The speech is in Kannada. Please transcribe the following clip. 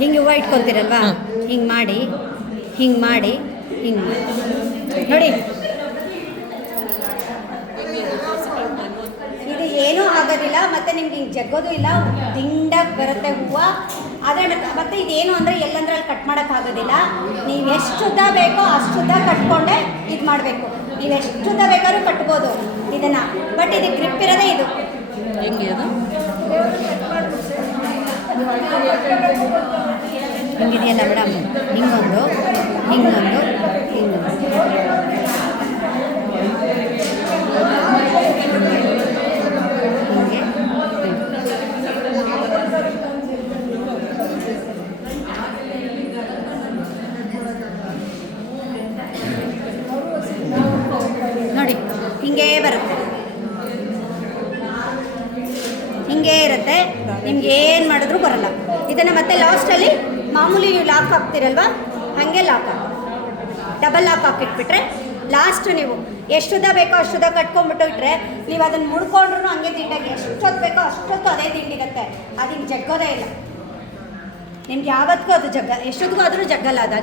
ಹಿಂಗೆ ಹೂವು ಇಟ್ಕೊತೀರಲ್ವಾ, ಹಿಂಗೆ ಮಾಡಿ ಹಿಂಗೆ ಮಾಡಿ ಹಿಂಗೆ ನೋಡಿ. ಇದು ಏನೂ ಆಗೋದಿಲ್ಲ, ಮತ್ತು ನಿಮ್ಗೆ ಹಿಂಗೆ ಜಗ್ಗೋದು ಇಲ್ಲ, ದಿಂಡಾಗಿ ಬರುತ್ತೆ ಹೂವು. ಆದರೆ ಮತ್ತು ಇದೇನು ಅಂದರೆ ಎಲ್ಲಂದ್ರೆ ಅಲ್ಲಿ ಕಟ್ ಮಾಡೋಕ್ಕಾಗೋದಿಲ್ಲ. ನೀವು ಎಷ್ಟು ಉದ್ದ ಬೇಕೋ ಅಷ್ಟು ಉದ್ದ ಕಟ್ಕೊಂಡೆ ಇದು ಮಾಡಬೇಕು. ನೀವು ಎಷ್ಟು ಉದ್ದ ಬೇಕಾದ್ರೂ ಕಟ್ಬೋದು ಇದನ್ನು, ಬಟ್ ಇದು ಗ್ರಿಪ್ ಇರೋದೇ ಇದು. ಹೆಂಗೆ ಅದು ಹಿಂಗಿದೆಯಲ್ಲ ಮೇಡಮ್, ಹಿಂಗೊಂದು ಹಿಂಗೊಂದು ಹಿಂಗೊಂದು ನೋಡಿ, ಹಿಂಗೇ ಬರುತ್ತೆ, ಹಿಂಗೇ ಇರುತ್ತೆ. ನಿಮ್ಗೆ ಏನು ಮಾಡಿದ್ರೂ ಬರಲ್ಲ. ಇದನ್ನು ಮತ್ತೆ ಲಾಸ್ಟಲ್ಲಿ ಮಾಮೂಲಿ ನೀವು ಲಾಕ್ ಹಾಕ್ತಿರಲ್ವ, ಹಾಗೆ ಲಾಕ್ ಹಾಕಿ ಡಬಲ್ ಲಾಕ್ ಹಾಕಿಟ್ಬಿಟ್ರೆ ಲಾಸ್ಟ್ ನೀವು ಎಷ್ಟುದ್ದ ಬೇಕೋ ಅಷ್ಟುದ್ದ ಕಟ್ಕೊಂಡ್ಬಿಟ್ಟು ಇಟ್ಟರೆ ನೀವು ಅದನ್ನು ಮುಡ್ಕೊಂಡ್ರೂ ಹಂಗೆ ದಿಂಡಾಗಿ ಎಷ್ಟೊತ್ತು ಬೇಕೋ ಅಷ್ಟೊತ್ತು ಅದೇ ದಿಂಡಿರುತ್ತೆ. ಅದು ಹಿಂಗೆ ಜಗ್ಗೋದೇ ಇಲ್ಲ ನಿಮ್ಗೆ. ಯಾವತ್ತಿಗೂ ಅದು ಎಷ್ಟೊತ್ತಿಗೂ ಆದರೂ ಜಗ್ಗಲ್ಲ ಅದು.